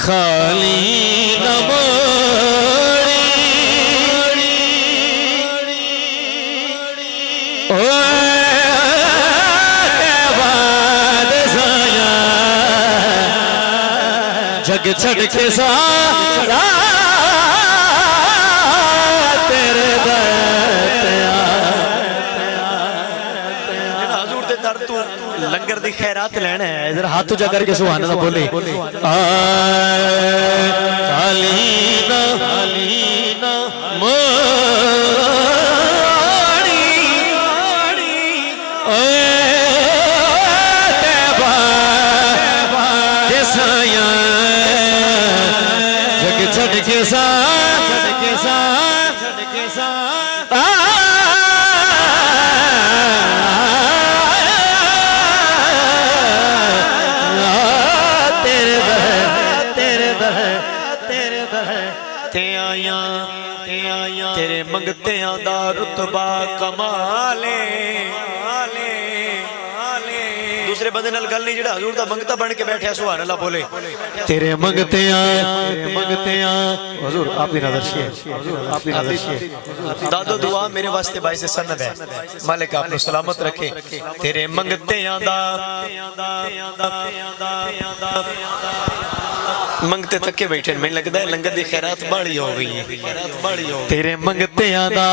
खाली न मोड़ी जग छड़ के सारा तेरे हजूर दे दर तू लंगर दी खैरात लेना है। इधर हाथ उजा करके सुभान अल्लाह बोले खाली न मोड़ी तैबा जैसाया जग छड़ के साथ तेरे मंगतियां दा रुतबा कमाले दूसरे बंदे नाल गल नहीं जेड़ा हजूर दा मंगता बन के बैठा सुभान अल्लाह बोले तेरे मंगतियां हजूर आपकी नजर से दादो दुआ मेरे वास्ते बाइस सनद है। मालिक आपको सलामत रखे। तेरे मंगतियां दा मंगते तक बैठे मैं लगता है लंगर की खैरात बाड़ी हो गई है। तेरे मंगतियां दा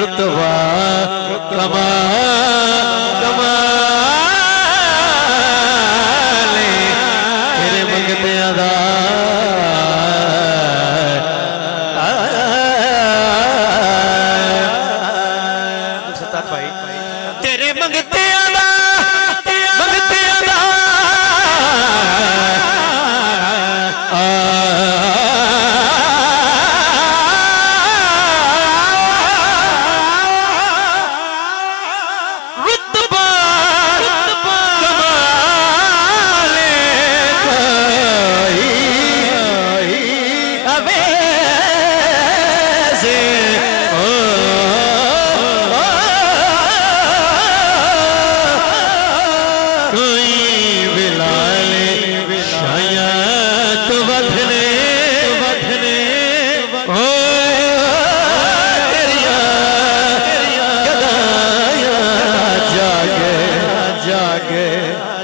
रुतबा कमाले तेरे मंगतियां दा तेरे मंगतियां दा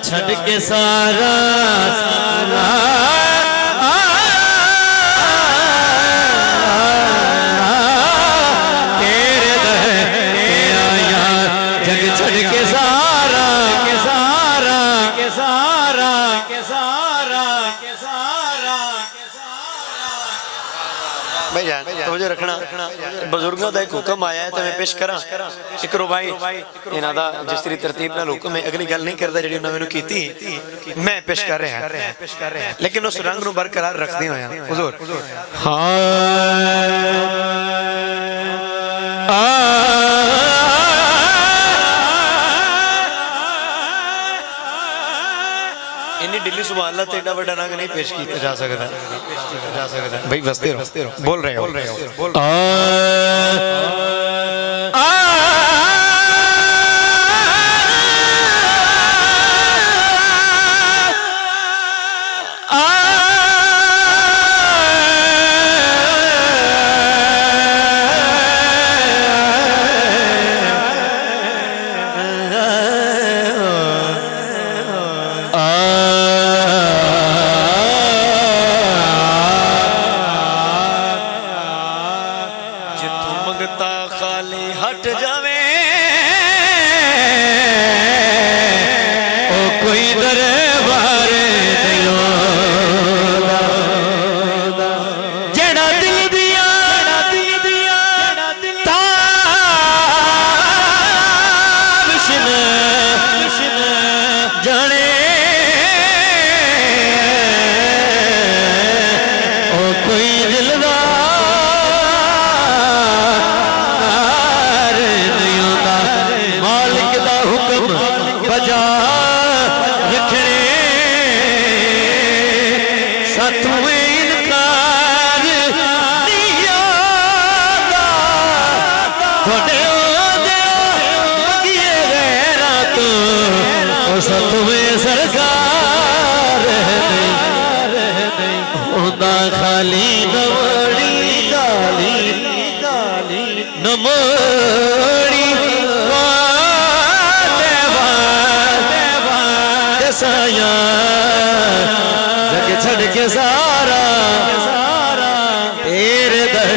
छड़ के सारा तेरे आया जग छड़ के सारा भाई जान तवज्जो रखना। बुजुर्गों का एक हुक्म आया है तो मैं पेश करा इकरो भाई इन्हां दा जिस तरी तरतीब नाल हुक्म है अगली गल नहीं करदा जेडी उन्होंने मैनू कीती मैं पेश कर रहा लेकिन उस रंग नू बरकरार रखदे होया हुजूर इन्नी दिल्ली सुभान अल्लाह ते एडा बड़ा रंग नहीं पेश किया जा सकता भाई बसते रहो बोल रहे हो खाली हट जावे ओ कोई दरबार नहीं जेड़ा दिल दिया ताविशन जाने ओ कोई दिलदार बजा रखने सतवें इनकार दिया थोड़े सतवें सरकार का खाली नमोड़ी नमोड़ी साया जग छड़ के सारा तेरे दर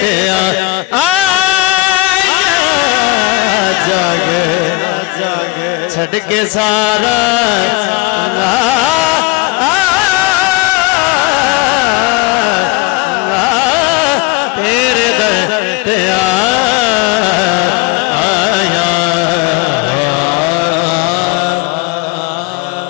पे जाग छड़ के सारा